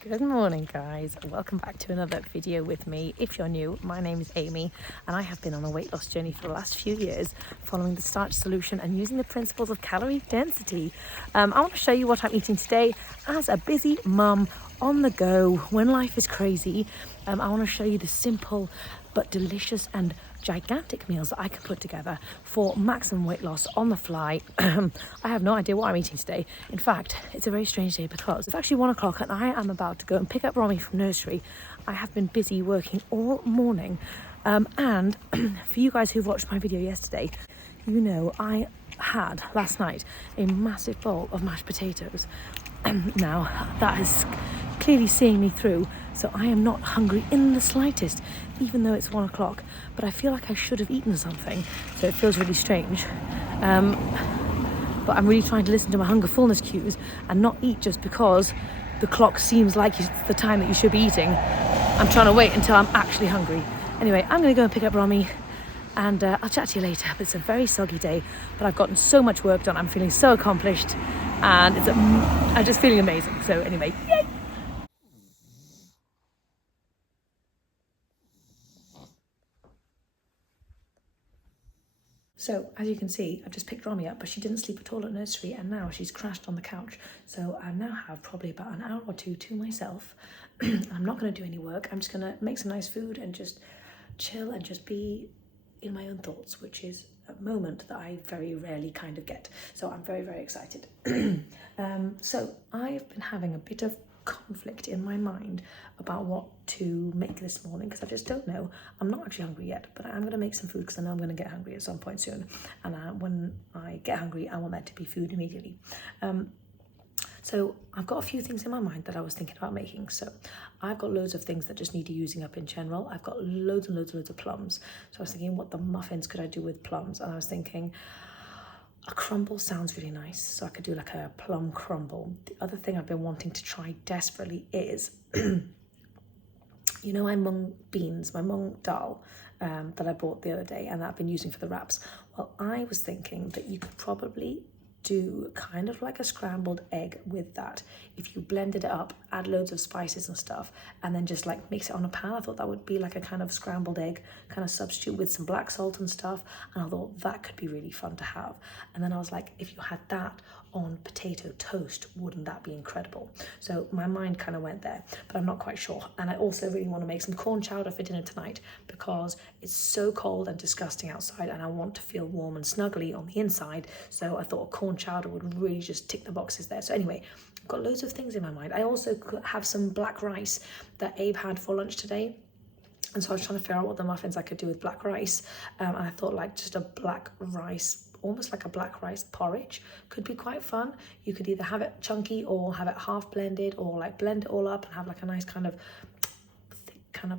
Good morning, guys. Welcome back to another video with me. If you're new, my name is Amy and I have been on a weight loss journey for the last few years following the Starch Solution and using the principles of calorie density. I want to show you what I'm eating today as a busy mum on the go when life is crazy. I want to show you the simple but delicious and gigantic meals that I can put together for maximum weight loss on the fly. I have no idea what I'm eating today. In fact, it's a very strange day because it's actually 1 o'clock and I am about to go and pick up Romy from nursery. I have been busy working all morning. And for you guys who've watched my video yesterday, you know I had last night a massive bowl of mashed potatoes. Now that is clearly seeing me through, so I am not hungry in the slightest, even though it's 1 o'clock, but I feel like I should have eaten something, so it feels really strange. But I'm really trying to listen to my hunger fullness cues and not eat just because the clock seems like it's the time that you should be eating. I'm trying to wait until I'm actually hungry. Anyway, I'm going to go and pick up Romy and I'll chat to you later. But it's a very soggy day, but I've gotten so much work done. I'm feeling so accomplished and I'm just feeling amazing. So anyway, yay! So, as you can see, I've just picked Romy up, but she didn't sleep at all at nursery, and now she's crashed on the couch. So I now have probably about an hour or two to myself. I'm not going to do any work. I'm just going to make some nice food and just chill and just be in my own thoughts, which is a moment that I very rarely kind of get. So I'm very, very excited. So I've been having a bit of conflict in my mind about what to make this morning because I just don't know. I'm not actually hungry yet, but I'm going to make some food because I know I'm going to get hungry at some point soon. And when I get hungry, I want there to be food immediately. So I've got a few things in my mind that I was thinking about making. So I've got loads of things that just need using up in general. I've got loads and loads and loads of plums. So I was thinking, what the muffins could I do with plums? And I was thinking, a crumble sounds really nice, so I could do like a plum crumble. The other thing I've been wanting to try desperately is, you know, my mung beans, my Moong Dal that I bought the other day and that I've been using for the wraps. Well, I was thinking that you could probably do kind of like a scrambled egg with that. If you blended it up, add loads of spices and stuff, and then just like mix it on a pan. I thought that would be like a kind of scrambled egg kind of substitute with some black salt and stuff. And I thought that could be really fun to have. And then I was like, if you had that on potato toast, wouldn't that be incredible? So my mind kind of went there, but I'm not quite sure. And I also really want to make some corn chowder for dinner tonight because it's so cold and disgusting outside and I want to feel warm and snuggly on the inside. So I thought a corn chowder would really just tick the boxes there. So anyway, I've got loads of things in my mind. I also have some black rice that Abe had for lunch today. And so I was trying to figure out what the muffins I could do with black rice. And I thought like just a black rice, almost like a black rice porridge could be quite fun. You could either have it chunky or have it half blended or like blend it all up and have like a nice kind of thick kind of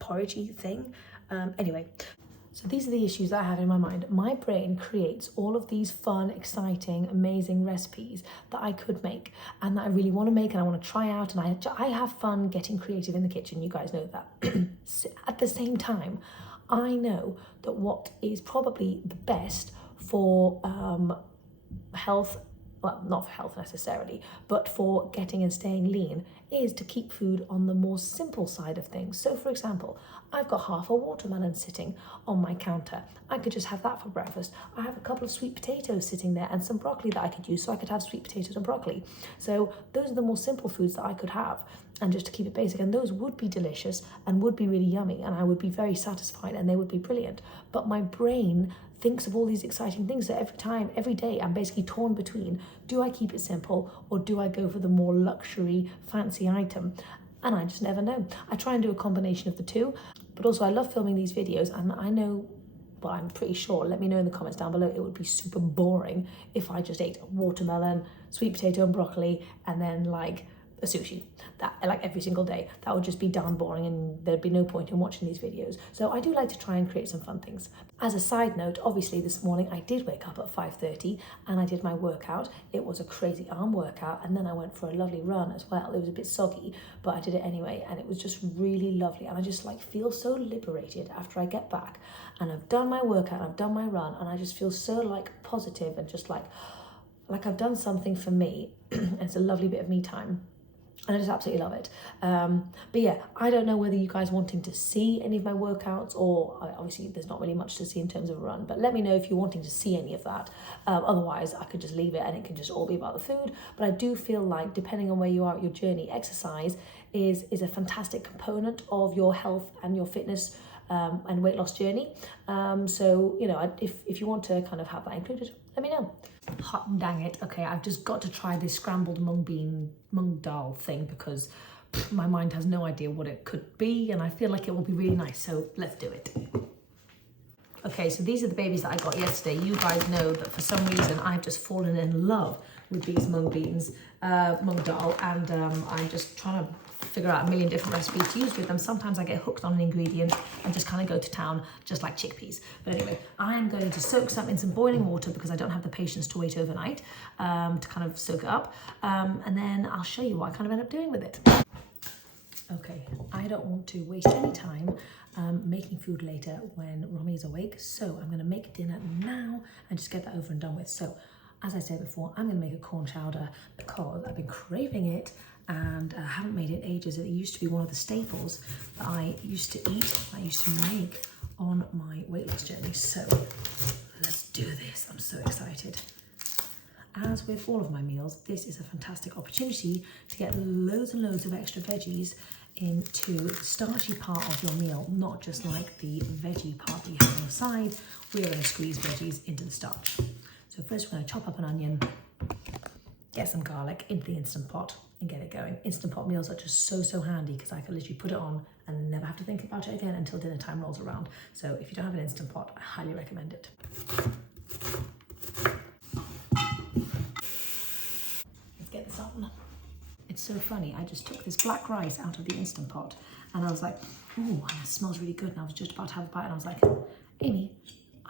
porridgey thing. Anyway, so these are the issues that I have in my mind. My brain creates all of these fun, exciting, amazing recipes that I could make and that I really want to make and I want to try out, and I have fun getting creative in the kitchen. You guys know that. At the same time, I know that what is probably the best for health, well, not for health necessarily, but for getting and staying lean, is to keep food on the more simple side of things. So for example, I've got half a watermelon sitting on my counter. I could just have that for breakfast. I have a couple of sweet potatoes sitting there and some broccoli that I could use, so I could have sweet potatoes and broccoli. So those are the more simple foods that I could have, and just to keep it basic, and those would be delicious and would be really yummy and I would be very satisfied and they would be brilliant. But my brain thinks of all these exciting things that every day I'm basically torn between, do I keep it simple or do I go for the more luxury fancy item? And I just never know. I try and do a combination of the two, but also I love filming these videos and I know, well, I'm pretty sure, let me know in the comments down below, it would be super boring if I just ate watermelon, sweet potato and broccoli and then like a sushi, that like every single day. That would just be darn boring and there'd be no point in watching these videos. So I do like to try and create some fun things. As a side note, obviously this morning I did wake up at 5:30 and I did my workout. It was a crazy arm workout and then I went for a lovely run as well. It was a bit soggy, but I did it anyway and it was just really lovely. And I just like feel so liberated after I get back and I've done my workout, I've done my run, and I just feel so like positive and just like I've done something for me. It's a lovely bit of me time. and I just absolutely love it. But yeah, I don't know whether you guys wanting to see any of my workouts, or obviously there's not really much to see in terms of a run, but let me know if you're wanting to see any of that. Otherwise I could just leave it and it can just all be about the food. But I do feel like, depending on where you are at your journey, exercise is a fantastic component of your health and your fitness and weight loss journey. So, you know, if you want to kind of have that included, let me know. Hot dang it. Okay, I've just got to try this scrambled Moong Dal thing, because my mind has no idea what it could be, and I feel like it will be really nice, so let's do it. Okay, so these are the babies that I got yesterday. You guys know that for some reason I've just fallen in love with these mung dal, and I'm just trying to figure out a million different recipes to use with them. Sometimes I get hooked on an ingredient and just kind of go to town, just like chickpeas. But anyway, I am going to soak some in some boiling water because I don't have the patience to wait overnight to kind of soak it up. And then I'll show you what I kind of end up doing with it. Okay, I don't want to waste any time making food later when Romy is awake. So I'm going to make dinner now and just get that over and done with. So as I said before, I'm going to make a corn chowder because I've been craving it, and I haven't made it ages. It used to be one of the staples that I used to eat, I used to make on my weight loss journey. So let's do this. I'm so excited. As with all of my meals, this is a fantastic opportunity to get loads and loads of extra veggies into the starchy part of your meal, not just like the veggie part that you have on the side. We're going to squeeze veggies into the starch. So first we're going to chop up an onion, get some garlic into the Instant Pot and get it going. Instant Pot meals are just so handy because I can literally put it on and never have to think about it again until dinner time rolls around. So if you don't have an Instant Pot, I highly recommend it. Let's get this on. It's so funny, I just took this black rice out of the Instant Pot and I was like, ooh, it smells really good. And I was just about to have a bite and I was like, Amy,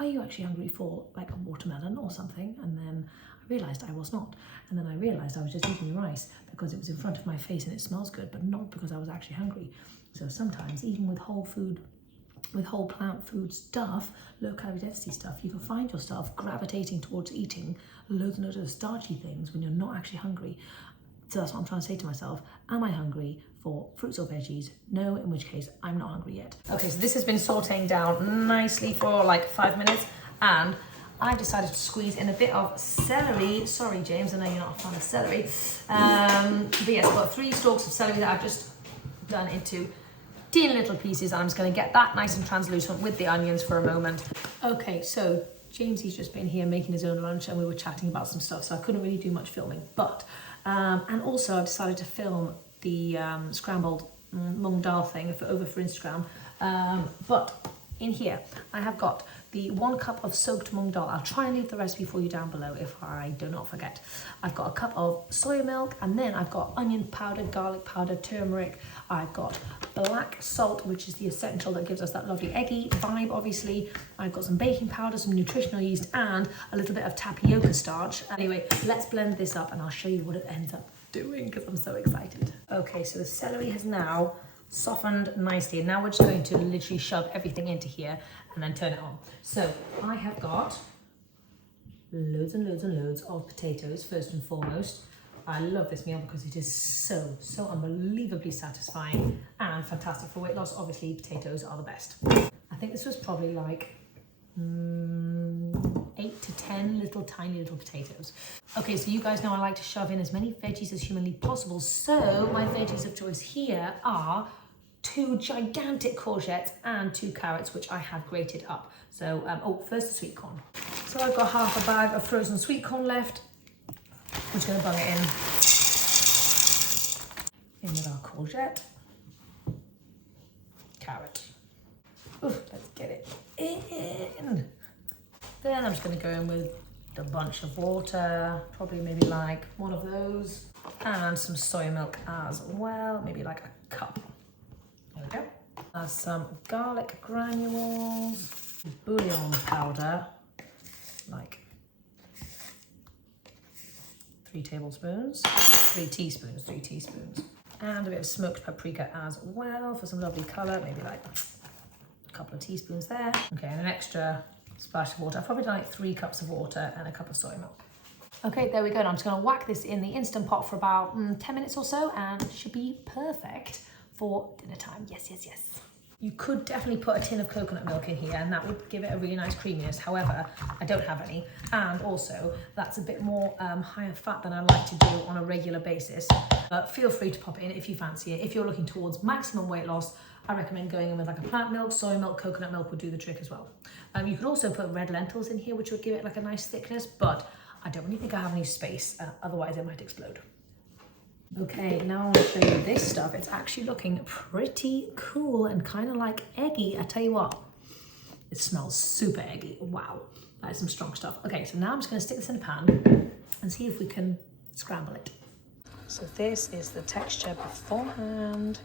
are you actually hungry for like a watermelon or something? And then I realised I was not. And then I realised I was just eating the rice because it was in front of my face and it smells good, but not because I was actually hungry. So sometimes, even with whole food, with whole plant food stuff, low calorie density stuff, you can find yourself gravitating towards eating loads and loads of starchy things when you're not actually hungry. So that's what I'm trying to say to myself. Am I hungry for fruits or veggies? No, in which case I'm not hungry yet. Okay, so this has been sauteing down nicely for like 5 minutes, and I've decided to squeeze in a bit of celery. Sorry, James, I know you're not a fan of celery. But yes, I've got 3 stalks of celery that I've just done into teeny little pieces, and I'm just gonna get that nice and translucent with the onions for a moment. Okay, so Jamesy's just been here making his own lunch and we were chatting about some stuff, so I couldn't really do much filming, but and also I've decided to film the scrambled Moong Dal thing over for Instagram. But in here I have got the 1 cup of soaked Moong Dal. I'll try and leave the recipe for you down below if I do not forget. I've got a cup of soy milk, and then I've got onion powder, garlic powder, turmeric. I've got black salt, which is the essential that gives us that lovely eggy vibe, obviously. I've got some baking powder, some nutritional yeast, and a little bit of tapioca starch. Anyway, let's blend this up and I'll show you what it ends up doing because I'm so excited. Okay, so the celery has now softened nicely, and now we're just going to literally shove everything into here and then turn it on. So I have got loads and loads and loads of potatoes first and foremost. I love this meal because it is so unbelievably satisfying and fantastic for weight loss. Obviously potatoes are the best. I think this was probably like 8 to 10 little tiny little potatoes. Okay, so you guys know I like to shove in as many veggies as humanly possible, so my veggies of choice here are 2 gigantic courgettes and 2 carrots, which I have grated up. So first the sweet corn. So I've got half a bag of frozen sweet corn left. I'm just going to bung it in with our courgette, carrot. Ooh, let's get it in. Then I'm just going to go in with a bunch of water, probably maybe like 1 of those, and some soy milk as well, maybe like a cup. There we go. Some garlic granules, bouillon powder, like 3 tablespoons, 3 teaspoons, and a bit of smoked paprika as well for some lovely colour, maybe like a couple of teaspoons there. Okay, and an extra splash of water. I've probably done like 3 cups of water and a cup of soy milk. Okay, there we go. Now I'm just gonna whack this in the Instant Pot for about 10 minutes or so, and it should be perfect for dinner time. Yes, yes, yes. You could definitely put a tin of coconut milk in here and that would give it a really nice creaminess. However, I don't have any. And also that's a bit more higher fat than I like to do on a regular basis. But feel free to pop it in if you fancy it. If you're looking towards maximum weight loss, I recommend going in with like a plant milk, soy milk, coconut milk would do the trick as well. You could also put red lentils in here, which would give it like a nice thickness, but I don't really think I have any space, otherwise it might explode. Okay, now I want to show you this stuff. It's actually looking pretty cool and kind of like eggy. I tell you what, it smells super eggy. Wow, that is some strong stuff. Okay, so now I'm just going to stick this in a pan and see if we can scramble it. So this is the texture beforehand.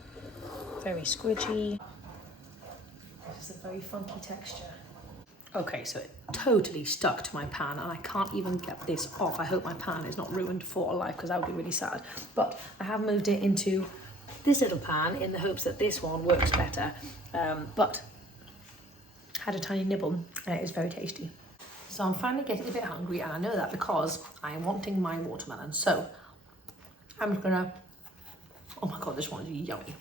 Very squidgy. This is a very funky texture. Okay, so it totally stuck to my pan and I can't even get this off. I hope my pan is not ruined for life because that would be really sad. But I have moved it into this little pan in the hopes that this one works better. But had a tiny nibble and it is very tasty. So I'm finally getting a bit hungry and I know that because I am wanting my watermelon. So I'm just gonna, oh my God, this one is yummy.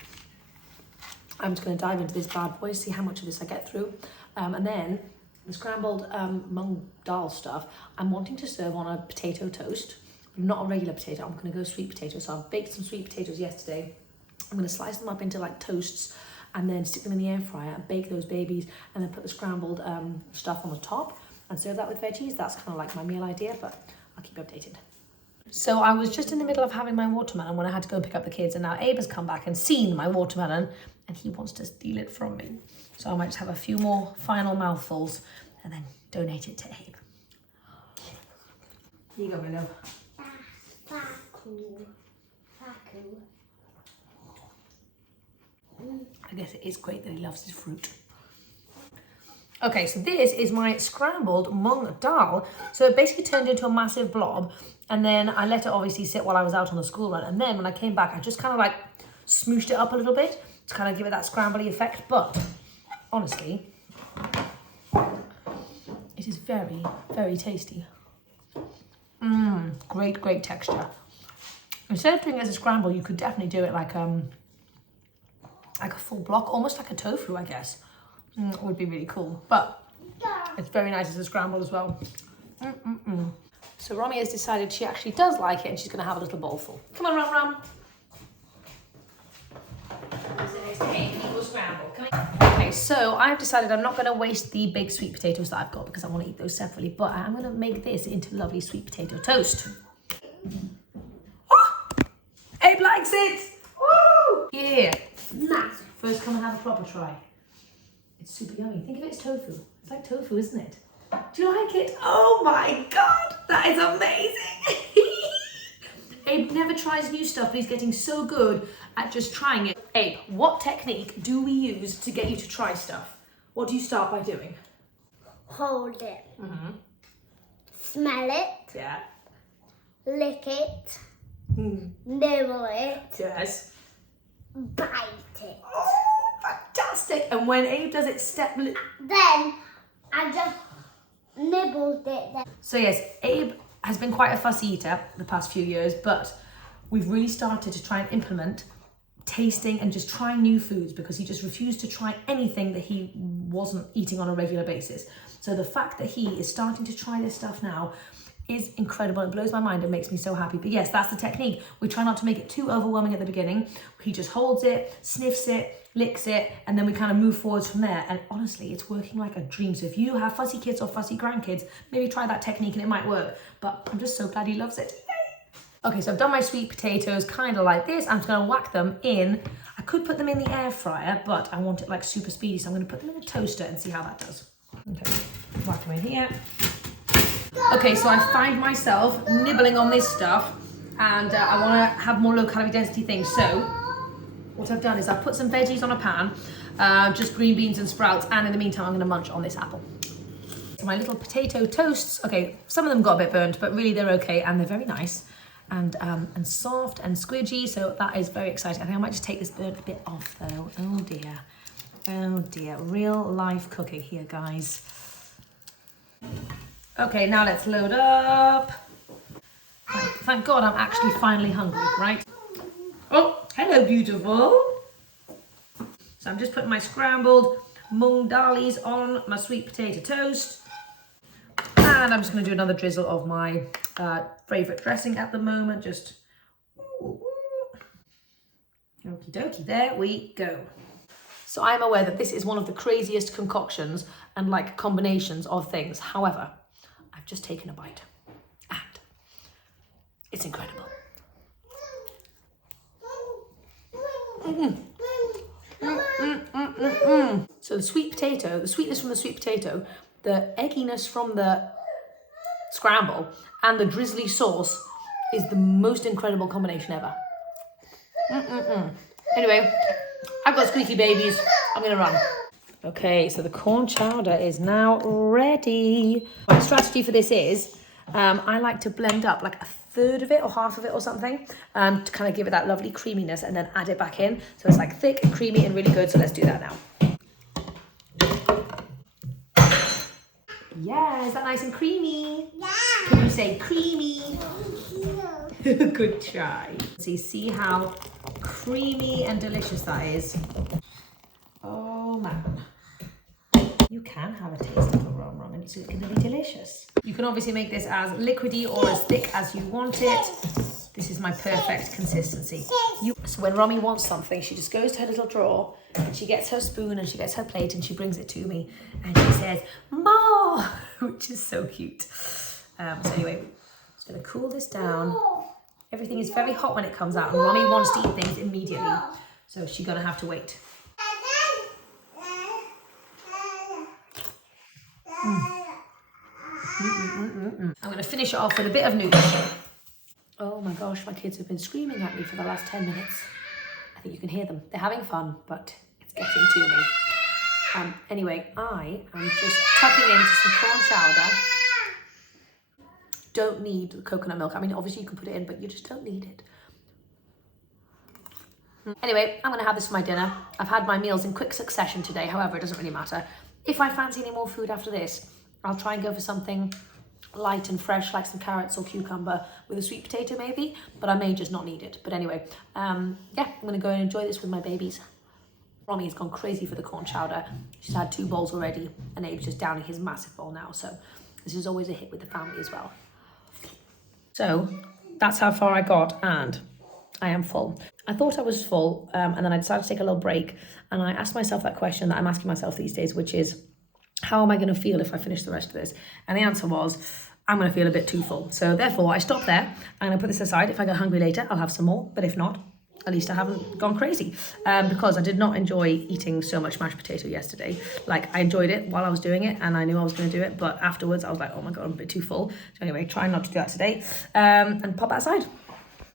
I'm just gonna dive into this bad boy, see how much of this I get through. And then the scrambled Moong Dal stuff, I'm wanting to serve on a potato toast, not a regular potato. I'm going to go sweet potato. So I've baked some sweet potatoes yesterday. I'm going to slice them up into like toasts and then stick them in the air fryer and bake those babies and then put the scrambled stuff on the top and serve that with veggies. That's kind of like my meal idea, but I'll keep you updated. So I was just in the middle of having my watermelon when I had to go and pick up the kids, and now Abe has come back and seen my watermelon and he wants to steal it from me. So I might just have a few more final mouthfuls and then donate it to Abe. Here you go, my love. I guess it is great that he loves his fruit. Okay, so this is my scrambled Moong Dal. So it basically turned into a massive blob, and then I let it obviously sit while I was out on the school run, and then when I came back, I just kind of like smooshed it up a little bit to kind of give it that scrambly effect, but honestly, it is very, very tasty. Great, great texture. Instead of doing it as a scramble, you could definitely do it like a full block, almost like a tofu, I guess. It would be really cool, but it's very nice as a scramble as well. So Romy has decided she actually does like it and she's going to have a little bowl full. Come on, Rom. Okay, so I've decided I'm not going to waste the big sweet potatoes that I've got because I want to eat those separately, but I'm going to make this into lovely sweet potato toast. Oh, Abe likes it! Woo! Yeah. First, come and have a proper try. It's super yummy. Think of it as tofu. It's like tofu, isn't it? Do you like it? Oh my God, that is amazing. Abe never tries new stuff, but he's getting so good at just trying it. Abe, what technique do we use to get you to try stuff? What do you start by doing? Hold it. Smell it. Yeah. Lick it. Nibble it. Yes. Bite it. Oh, fantastic. And when Abe does it Then I just nibbled it. Then. So yes, Abe has been quite a fussy eater the past few years, but we've really started to try and implement tasting and just trying new foods because he just refused to try anything that he wasn't eating on a regular basis. So the fact that he is starting to try this stuff now is incredible. It blows my mind. It makes me so happy. But yes, that's the technique. We try not to make it too overwhelming at the beginning. He just holds it, sniffs it, licks it, and then we kind of move forwards from there. And honestly, it's working like a dream. So if you have fussy kids or fussy grandkids, maybe try that technique and it might work. But I'm just so glad he loves it. Okay, so I've done my sweet potatoes kind of like this. I'm just going to whack them in. I could put them in the air fryer, but I want it like super speedy. So I'm going to put them in the toaster and see how that does. Okay, whack them in here. Okay, so I find myself nibbling on this stuff and I want to have more low calorie density things. So what I've done is I've put some veggies on a pan, just green beans and sprouts, and in the meantime I'm going to munch on this apple. My little potato toasts, okay, some of them got a bit burnt, but really they're okay and they're very nice and soft and squidgy, so that is very exciting. I think I might just take this burnt bit off though. Oh dear, real life cooking here, guys. Okay, now let's load up. Thank God I'm actually finally hungry, right? Oh, hello, beautiful. So I'm just putting my scrambled Moong Dalis on my sweet potato toast. And I'm just going to do another drizzle of my favourite dressing at the moment. Just, okie dokie, there we go. So I'm aware that this is one of the craziest concoctions and like combinations of things. However, I've just taken a bite and it's incredible. So the sweet potato, the sweetness from the sweet potato, the egginess from the scramble, and the drizzly sauce is the most incredible combination ever. Anyway, I've got squeaky babies. I'm gonna run. Okay, so the corn chowder is now ready. My strategy for this is, I like to blend up like a third of it or half of it or something to kind of give it that lovely creaminess and then add it back in. So it's like thick and creamy and really good. So let's do that now. Yeah, is that nice and creamy? Yeah. Can you say creamy? Good try. So you see how creamy and delicious that is. Oh man. You can have a taste of the rum and it's going to be delicious. You can obviously make this as liquidy or as thick as you want it. This is my perfect consistency. So when Romy wants something, she just goes to her little drawer and she gets her spoon and she gets her plate and she brings it to me and she says, "More," which is so cute. So anyway, I'm just going to cool this down. Everything is very hot when it comes out and Romy wants to eat things immediately. So she's going to have to wait. I'm going to finish it off with a bit of noodles. Oh my gosh, my kids have been screaming at me for the last 10 minutes. I think you can hear them. They're having fun, but it's getting to me. Anyway, I am just tucking into some corn chowder. Don't need the coconut milk. I mean, obviously you can put it in, but you just don't need it. Anyway, I'm going to have this for my dinner. I've had my meals in quick succession today. However, it doesn't really matter. If I fancy any more food after this, I'll try and go for something light and fresh, like some carrots or cucumber with a sweet potato maybe, but I may just not need it. But anyway, yeah, I'm going to go and enjoy this with my babies. Romy has gone crazy for the corn chowder. She's had 2 bowls already, and Abe's just downing his massive bowl now. So this is always a hit with the family as well. So that's how far I got, and I am full. I thought I was full, and then I decided to take a little break, and I asked myself that question that I'm asking myself these days, which is, how am I going to feel if I finish the rest of this? And the answer was, I'm going to feel a bit too full. So therefore, I stopped there. I'm going to put this aside. If I get hungry later, I'll have some more. But if not, at least I haven't gone crazy. Because I did not enjoy eating so much mashed potato yesterday. Like, I enjoyed it while I was doing it, and I knew I was going to do it. But afterwards, I was like, oh my God, I'm a bit too full. So anyway, try not to do that today. And pop that aside.